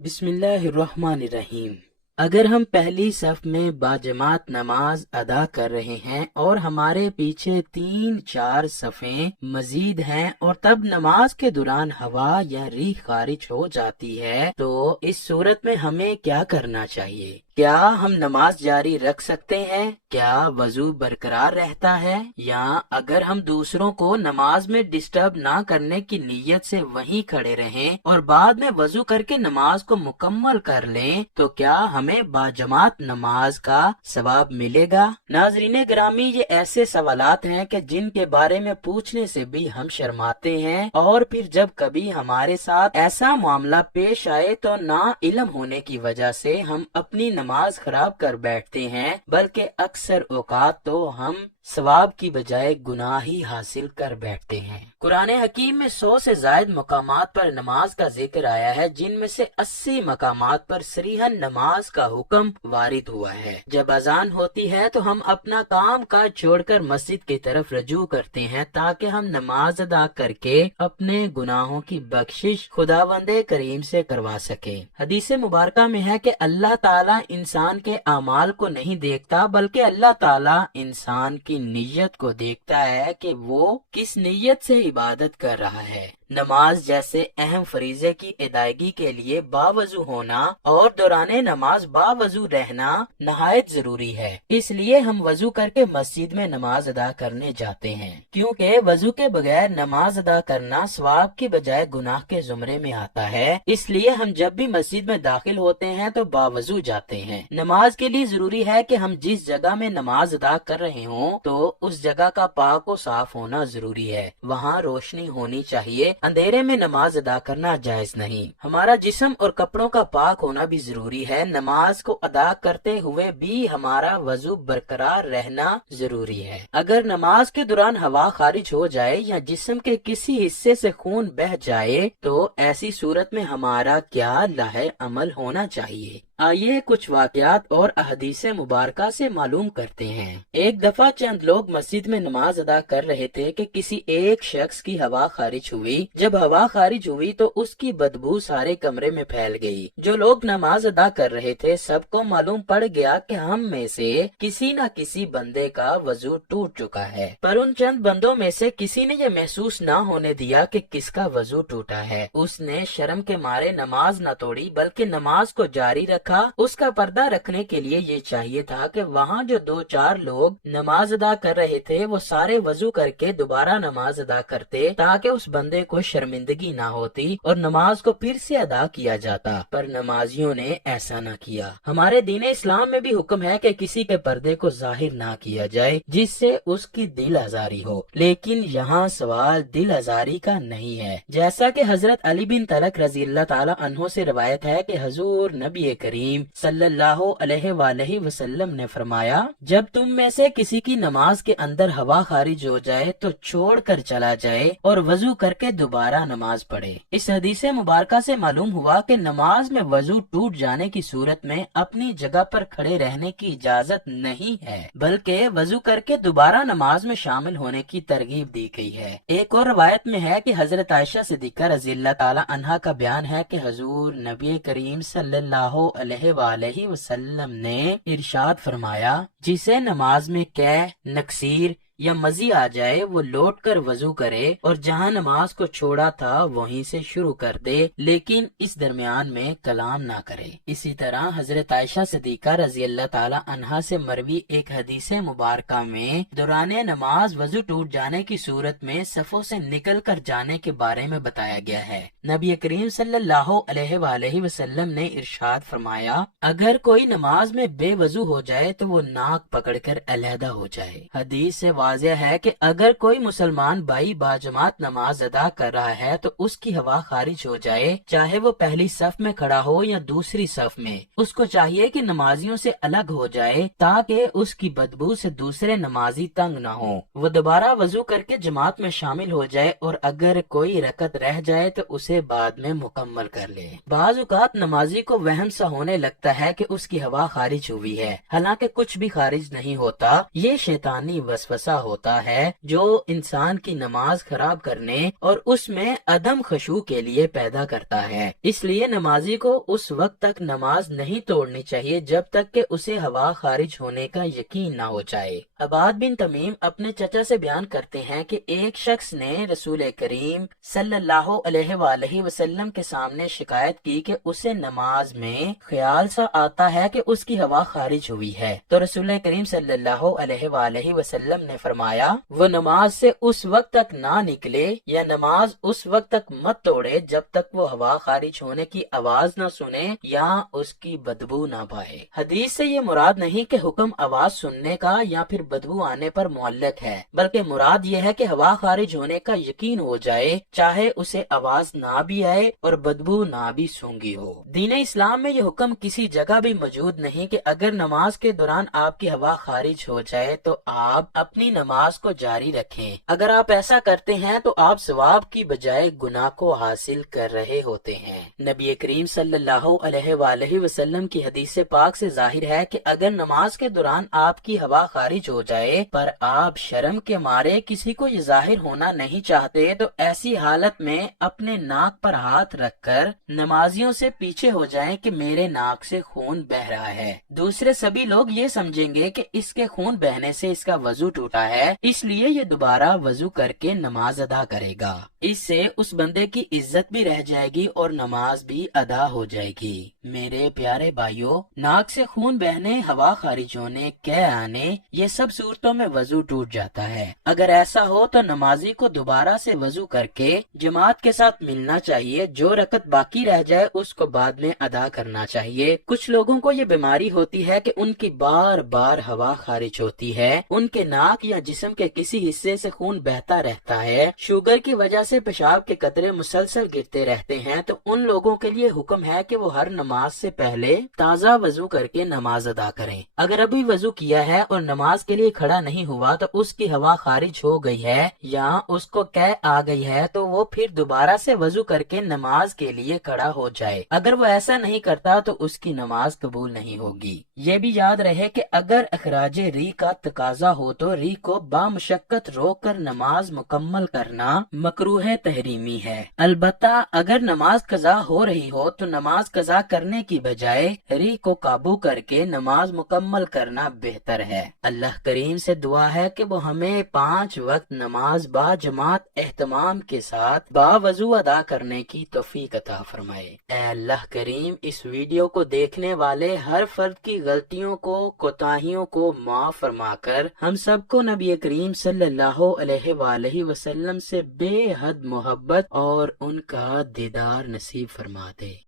بسم اللہ الرحمن الرحیم۔ اگر ہم پہلی صف میں باجماعت نماز ادا کر رہے ہیں اور ہمارے پیچھے 3-4 صفیں مزید ہیں اور تب نماز کے دوران ہوا یا ریح خارج ہو جاتی ہے تو اس صورت میں ہمیں کیا کرنا چاہیے؟ کیا ہم نماز جاری رکھ سکتے ہیں؟ کیا وضو برقرار رہتا ہے؟ یا اگر ہم دوسروں کو نماز میں ڈسٹرب نہ کرنے کی نیت سے وہیں کھڑے رہیں اور بعد میں وضو کر کے نماز کو مکمل کر لیں تو کیا ہمیں باجماعت نماز کا ثواب ملے گا؟ ناظرین گرامی، یہ ایسے سوالات ہیں کہ جن کے بارے میں پوچھنے سے بھی ہم شرماتے ہیں، اور پھر جب کبھی ہمارے ساتھ ایسا معاملہ پیش آئے تو نا علم ہونے کی وجہ سے ہم اپنی نماز خراب کر بیٹھتے ہیں، بلکہ اکثر اوقات تو ہم ثواب کی بجائے گناہ ہی حاصل کر بیٹھتے ہیں۔ قرآن حکیم میں 100 سے زائد مقامات پر نماز کا ذکر آیا ہے، جن میں سے 80 مقامات پر صریحاً نماز کا حکم وارد ہوا ہے۔ جب اذان ہوتی ہے تو ہم اپنا کام کاج چھوڑ کر مسجد کی طرف رجوع کرتے ہیں تاکہ ہم نماز ادا کر کے اپنے گناہوں کی بخشش خداوند کریم سے کروا سکیں۔ حدیث مبارکہ میں ہے کہ اللہ تعالیٰ انسان کے اعمال کو نہیں دیکھتا، بلکہ اللہ تعالیٰ انسان کی نیت کو دیکھتا ہے کہ وہ کس نیت سے عبادت کر رہا ہے۔ نماز جیسے اہم فریضے کی ادائیگی کے لیے باوضو ہونا اور دوران نماز باوضو رہنا نہایت ضروری ہے۔ اس لیے ہم وضو کر کے مسجد میں نماز ادا کرنے جاتے ہیں، کیونکہ وضو کے بغیر نماز ادا کرنا ثواب کی بجائے گناہ کے زمرے میں آتا ہے۔ اس لیے ہم جب بھی مسجد میں داخل ہوتے ہیں تو باوضو جاتے ہیں۔ نماز کے لیے ضروری ہے کہ ہم جس جگہ میں نماز ادا کر رہے ہوں تو اس جگہ کا پاک و صاف ہونا ضروری ہے، وہاں روشنی ہونی چاہیے، اندھیرے میں نماز ادا کرنا جائز نہیں۔ ہمارا جسم اور کپڑوں کا پاک ہونا بھی ضروری ہے، نماز کو ادا کرتے ہوئے بھی ہمارا وضو برقرار رہنا ضروری ہے۔ اگر نماز کے دوران ہوا خارج ہو جائے یا جسم کے کسی حصے سے خون بہہ جائے تو ایسی صورت میں ہمارا کیا لاحق عمل ہونا چاہیے؟ آئیے کچھ واقعات اور احادیث مبارکہ سے معلوم کرتے ہیں۔ ایک دفعہ چند لوگ مسجد میں نماز ادا کر رہے تھے کہ کسی ایک شخص کی ہوا خارج ہوئی۔ جب ہوا خارج ہوئی تو اس کی بدبو سارے کمرے میں پھیل گئی۔ جو لوگ نماز ادا کر رہے تھے سب کو معلوم پڑ گیا کہ ہم میں سے کسی نہ کسی بندے کا وضو ٹوٹ چکا ہے، پر ان چند بندوں میں سے کسی نے یہ محسوس نہ ہونے دیا کہ کس کا وضو ٹوٹا ہے۔ اس نے شرم کے مارے نماز نہ توڑی بلکہ نماز کو جاری رکھا۔ اس کا پردہ رکھنے کے لیے یہ چاہیے تھا کہ وہاں جو 2-4 لوگ نماز ادا کر رہے تھے وہ سارے وضو کر کے دوبارہ نماز ادا کرتے تاکہ اس بندے کو شرمندگی نہ ہوتی اور نماز کو پھر سے ادا کیا جاتا، پر نمازیوں نے ایسا نہ کیا۔ ہمارے دین اسلام میں بھی حکم ہے کہ کسی کے پردے کو ظاہر نہ کیا جائے جس سے اس کی دل آزاری ہو، لیکن یہاں سوال دل آزاری کا نہیں ہے۔ جیسا کہ حضرت علی بن طلق رضی اللہ تعالی عنہ سے روایت ہے کہ حضور نبی کریم صلی اللہ علیہ وآلہ وسلم نے فرمایا، جب تم میں سے کسی کی نماز کے اندر ہوا خارج ہو جائے تو چھوڑ کر چلا جائے اور وضو کر کے دوبارہ نماز پڑھے۔ اس حدیث مبارکہ سے معلوم ہوا کہ نماز میں وضو ٹوٹ جانے کی صورت میں اپنی جگہ پر کھڑے رہنے کی اجازت نہیں ہے، بلکہ وضو کر کے دوبارہ نماز میں شامل ہونے کی ترغیب دی گئی ہے۔ ایک اور روایت میں ہے کہ حضرت عائشہ صدیقہ رضی اللہ تعالی عنہا کا بیان ہے کہ حضور نبی کریم صلی اللہ علیہ وآلہ وسلم نے ارشاد فرمایا، جسے نماز میں نقصیر یا مزی آ جائے وہ لوٹ کر وضو کرے اور جہاں نماز کو چھوڑا تھا وہیں سے شروع کر دے، لیکن اس درمیان میں کلام نہ کرے۔ اسی طرح حضرت عائشہ صدیقہ رضی اللہ تعالی عنہا سے مروی ایک حدیث مبارکہ میں دوران نماز وضو ٹوٹ جانے کی صورت میں صفوں سے نکل کر جانے کے بارے میں بتایا گیا ہے۔ نبی کریم صلی اللہ علیہ وآلہ وسلم نے ارشاد فرمایا، اگر کوئی نماز میں بے وضو ہو جائے تو وہ ناک پکڑ کر علیحدہ ہو جائے۔ حدیث سے واضح ہے کہ اگر کوئی مسلمان بھائی باجماعت نماز ادا کر رہا ہے تو اس کی ہوا خارج ہو جائے، چاہے وہ پہلی صف میں کھڑا ہو یا دوسری صف میں، اس کو چاہیے کہ نمازیوں سے الگ ہو جائے تاکہ اس کی بدبو سے دوسرے نمازی تنگ نہ ہو۔ وہ دوبارہ وضو کر کے جماعت میں شامل ہو جائے اور اگر کوئی رکعت رہ جائے تو اسے بعد میں مکمل کر لے۔ بعض اوقات نمازی کو وہم سا ہونے لگتا ہے کہ اس کی ہوا خارج ہوئی ہے، حالانکہ کچھ بھی خارج نہیں ہوتا، یہ شیطانی وسوسہ ہوتا ہے جو انسان کی نماز خراب کرنے اور اس میں عدم خشوع کے لیے پیدا کرتا ہے۔ اس لیے نمازی کو اس وقت تک نماز نہیں توڑنی چاہیے جب تک کہ اسے ہوا خارج ہونے کا یقین نہ ہو جائے۔ عباد بن تمیم اپنے چچا سے بیان کرتے ہیں کہ ایک شخص نے رسول کریم صلی اللہ علیہ وآلہ وسلم کے سامنے شکایت کی کہ اسے نماز میں خیال سا آتا ہے کہ اس کی ہوا خارج ہوئی ہے، تو رسول کریم صلی اللہ علیہ وآلہ وسلم نے فرمایا وہ نماز سے اس وقت تک نہ نکلے یا نماز اس وقت تک مت توڑے جب تک وہ ہوا خارج ہونے کی آواز نہ سنے یا اس کی بدبو نہ پائے۔ حدیث سے یہ مراد نہیں کہ حکم آواز سننے کا یا پھر بدبو آنے پر معلق ہے، بلکہ مراد یہ ہے کہ ہوا خارج ہونے کا یقین ہو جائے چاہے اسے آواز نہ بھی آئے اور بدبو نہ بھی سونگی ہو۔ دین اسلام میں یہ حکم کسی جگہ بھی موجود نہیں کہ اگر نماز کے دوران آپ کی ہوا خارج ہو جائے تو آپ اپنی نماز کو جاری رکھیں۔ اگر آپ ایسا کرتے ہیں تو آپ ثواب کی بجائے گناہ کو حاصل کر رہے ہوتے ہیں۔ نبی کریم صلی اللہ علیہ وآلہ وسلم کی حدیث پاک سے ظاہر ہے کہ اگر نماز کے دوران آپ کی ہوا خارج ہو جائے پر آپ شرم کے مارے کسی کو یہ ظاہر ہونا نہیں چاہتے تو ایسی حالت میں اپنے ناک پر ہاتھ رکھ کر نمازیوں سے پیچھے ہو جائیں کہ میرے ناک سے خون بہ رہا ہے۔ دوسرے سبھی لوگ یہ سمجھیں گے کہ اس کے خون بہنے سے اس کا وضو ٹوٹا ہے، اس لیے یہ دوبارہ وضو کر کے نماز ادا کرے گا۔ اس سے اس بندے کی عزت بھی رہ جائے گی اور نماز بھی ادا ہو جائے گی۔ میرے پیارے بھائیوں، ناک سے خون بہنے، ہوا خارج ہونے، قے آنے، یہ سب صورتوں میں وضو ٹوٹ جاتا ہے۔ اگر ایسا ہو تو نمازی کو دوبارہ سے وضو کر کے جماعت کے ساتھ ملنا چاہیے، جو رکعت باقی رہ جائے اس کو بعد میں ادا کرنا چاہیے۔ کچھ لوگوں کو یہ بیماری ہوتی ہے کہ ان کی بار بار ہوا خارج ہوتی ہے، ان کے ناک یا جسم کے کسی حصے سے خون بہتا رہتا ہے، شوگر کی وجہ سے پیشاب کے قطرے مسلسل گرتے رہتے ہیں، تو ان لوگوں کے لیے حکم ہے کہ وہ ہر نماز سے پہلے تازہ وضو کر کے نماز ادا کریں۔ اگر ابھی وضو کیا ہے اور نماز کے لیے کھڑا نہیں ہوا تو اس کی ہوا خارج ہو گئی ہے یا اس کو قے آ گئی ہے تو وہ پھر دوبارہ سے وضو کر کے نماز کے لیے کھڑا ہو جائے۔ اگر وہ ایسا نہیں کرتا تو اس کی نماز قبول نہیں ہوگی۔ یہ بھی یاد رہے کہ اگر اخراج ریح کا تقاضا ہو تو ریح کو بامشقت روک کر نماز مکمل کرنا مکروہ تحریمی ہے۔ البتہ اگر نماز قضا ہو رہی ہو تو نماز قضا کرنے کی بجائے ریح کو قابو کر کے نماز مکمل کرنا بہتر ہے۔ اللہ کریم سے دعا ہے کہ وہ ہمیں 5 وقت نماز با جماعت اہتمام کے ساتھ باوضو ادا کرنے کی توفیق عطا فرمائے۔ اے اللہ کریم، اس ویڈیو کو دیکھنے والے ہر فرد کی غلطیوں کو، کوتاہیوں کو معاف فرما کر ہم سب کو نبی کریم صلی اللہ علیہ وآلہ وسلم سے بے حد محبت اور ان کا دیدار نصیب فرما دے۔